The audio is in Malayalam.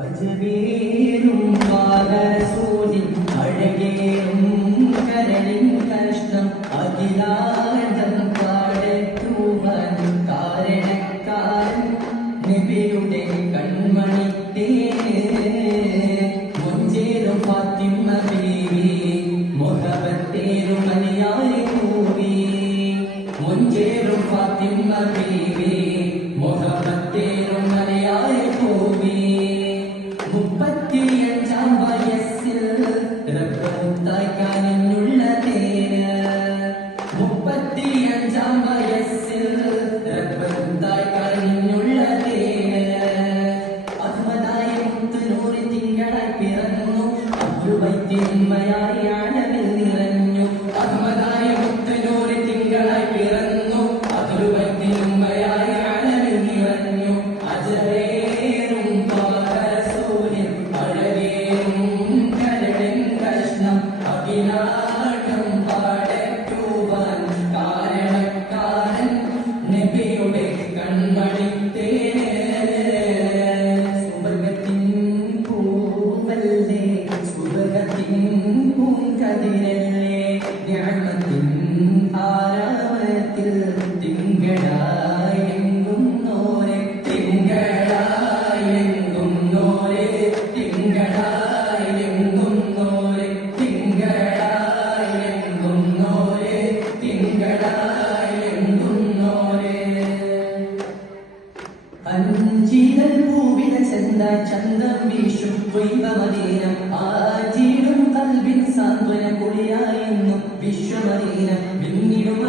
അജബീരും പാദസൂരി അഴകേറും കരളിൻ കഷ്ടം അഖിലാണ്ടം പാടത്തുവാൻ കാരണക്കാരൻ നബിയുടെ കൺമണി മുഞ്ചേറും ഫാത്തിമ ബീവി മുഹബത്തേറും മനിയായ കൂവി മുഞ്ചേറും ഫാത്തിമ ബീവി മുഹബത്തേറും മനിയായ കൂവി 35 വയസ്സിൽ റബ്ബുത്തായ്ക്കാനുള്ള തേന് 35 വയസ്സിൽ റബ്ബുത്തായ്ക്കാനുള്ള തേന് അഹമ്മദായ മുത്തുനൂറ് തിങ്കളായി പിറന്നു അഹ്ലുബൈത്തിന്മയായി ആഴമിൽ നിറഞ്ഞു അഹമ്മദായ മുത്തുനൂറ് തിങ്കളായി പിറന്നു അഹ്ലുബൈത്തിന്മയായി ആഴമിൽ നിറഞ്ഞു അജറേറും അഖിലാണ്ടം പാടത്തുവാൻ കാരണക്കാരൻ നബിയുടെ കൺമണി സുവർഗത്തിൻ പൂവല്ലേ സുവർഗത്തിൻ പൂങ്കതിരല്ലേ ജ്ഞാനത്തിൻ ആരാമത്തിൽ തിങ്കളായെങ്കും നോരെ തിങ്കളായെങ്കും നോരെ തിങ്കളായെങ്കും നോരെ അഞ്ചിതൽ പൂവിത ചെന്ത ചന്തം വീശും മദീനം ആജിടും കൽബിൻ സാന്ത്വന കുളിയായെന്നും വിശ്വമദീനം പിന്നിടും